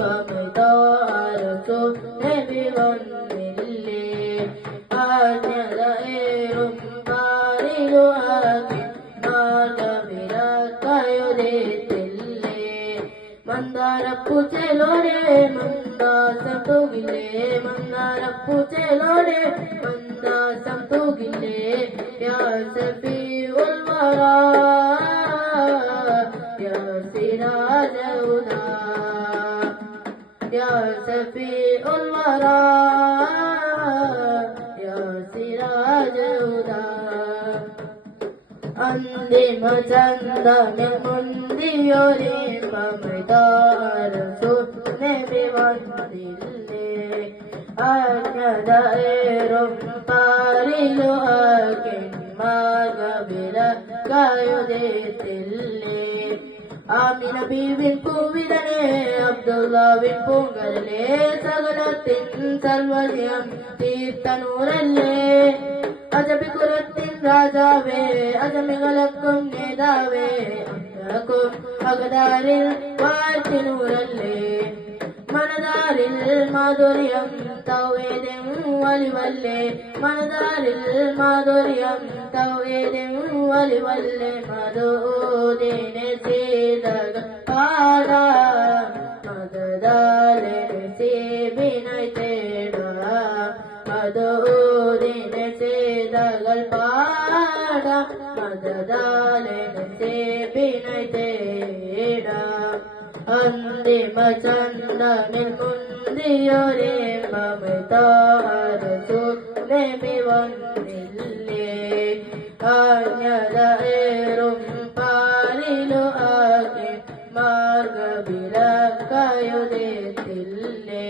പമിതാരസു നബി വന്നില്ലേ ആജ്ഞതയേറും പാരിലു ആകെ മാർഗവിലക്കയുതേറ്റില്ലേ മന്ദാരപ്പൂച്ചലോടെ മന്ദാസം തൂകില്ലേ മന്ദാരപ്പൂച്ചലോടെ മന്ദാസം തൂകില്ലേ യാ സഫീഉൽ വറാ യാ സിരാജ ഹുദാ യാ സഫീഉൽ വറാ യാ സിരാജ ഹുദാ അന്തിമ ചന്ദ്രനിൽ മുന്തിയൊരേ പമിതാരസു നബി വന്നില്ലേ ആജ്ഞതയേറും പാരിലു ആകെ മാർഗവിലക്കയുതേറ്റില്ലേ ആമിന ബീവിൻ പൂവിതനെ അബ്ദുല്ലാവിൻ പൂങ്കരലെ സകലത്തിൻ സർവ്വജയം തീർത്തനൂറല്ലേ അജബികുലത്തിൻ രാജാവേ അജമികളക്കും നേതാവേ അന്തക്കും അകതാരിൽ വാഴ്ത്തിനൂറല്ലേ മനതാരിൽ മാധുര്യം തൗവേദം വലിവല്ലേ മനതാരിൽ മാധുര്യം തൗവേദം വലിവല്ലേ മധുദിനെ സീതക പാടാ മദദാലിനെ സീബിനെ തേടാ മധുദിനെ സീതകൾ പാടാ മദദാലിനെ സീബിനെ തേടാ അന്തിമ ചന്ദ്രനിൽ മുന്തിയൊരേ പമിതാരസു നബി വന്നില്ലേ ആജ്ഞതയേറും പാരിലു ആകെ മാർഗവിലക്കയുതേറ്റില്ലേ